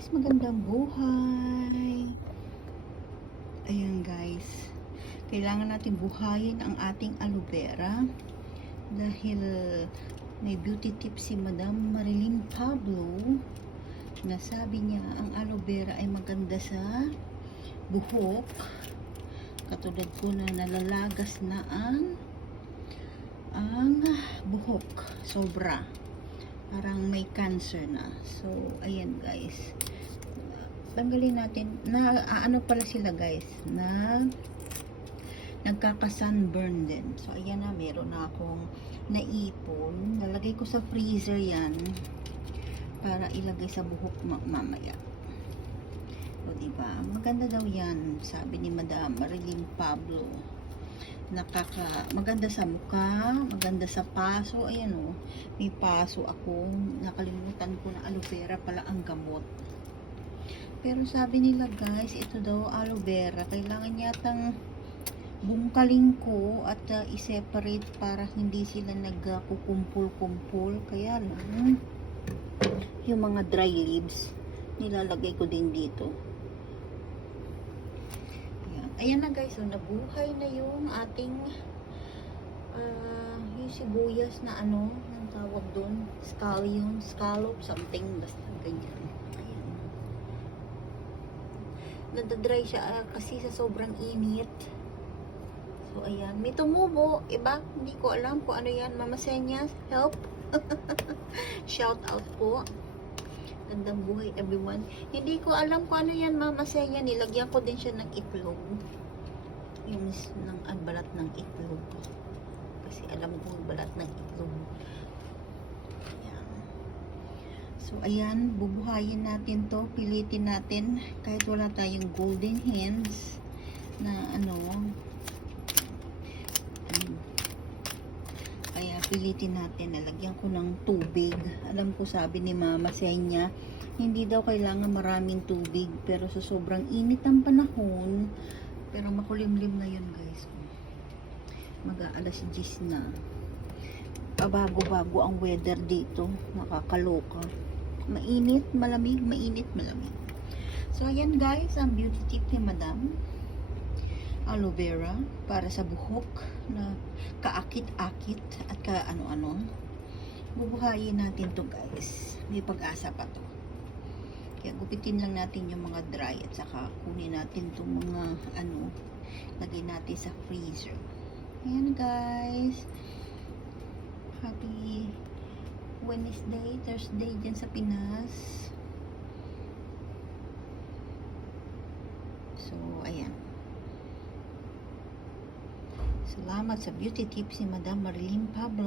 guys, magandang buhay. Ayan guys, kailangan natin buhayin ang ating aloe vera dahil may beauty tip si Madam Marilyn Pablo na sabi niya ang aloe vera ay maganda sa buhok, katulad ko na nalalagas na ang buhok sobra, parang may cancer na. So ayan guys, tanggalin natin na ano pala sila guys, na nagkaka-sunburn din. So ayan na, meron na akong naipon, lalagay ko sa freezer yan para ilagay sa buhok mamaya. So diba, maganda daw yan, sabi ni Madam Marilyn Pablo. Maganda sa mukha, maganda sa paso. Ayan o, may paso akong nakalimutan ko na aloe vera pala ang gamot. Pero sabi nila guys, ito daw aloe vera kailangan yatang bungkalin ko at i-separate para hindi sila nagkukumpul-kumpul. Kaya lang yung mga dry leaves nilalagay ko din dito. Ayan na guys, so nabuhay na yung ating yung sibuyas na ano, ang tawag doon, scallion, scallop, something, basta ganyan. Ayan. Nadadry siya kasi sa sobrang init. So ayan, may tumubo, iba, hindi ko alam kung ano yan. Mama Senyas, help. Shout out po. Gandang buhay everyone. Hindi ko alam kung ano yan, Mama Senya. Nilagyan ko din siya ng itlog. Yung balat ng itlog. Kasi alam ko balat ng itlog. Ayan. So ayan, bubuhayin natin to. Pilitin natin kahit wala tayong golden hands na ano. Kaya pilitin natin, nalagyan ko ng tubig. Alam ko sabi ni Mama Senya, hindi daw kailangan maraming tubig, pero sa sobrang init ang panahon, pero makulimlim na yun guys. Mag-aalas 10 na. Pabago-bago ang weather dito, nakakaloka. Mainit, malamig, mainit, malamig. So ayan guys, ang beauty tip ni Madam. Aloe vera para sa buhok na kaakit-akit at ka-ano-ano. Bubuhayin natin to guys. May pag-asa pa to. Kaya gupitin lang natin yung mga dry at saka kunin natin itong mga ano, lagay natin sa freezer. Ayan guys. Happy Wednesday, Thursday dyan sa Pinas. So ayan. Salamat sa beauty tips ni Madam Marilyn Pablo.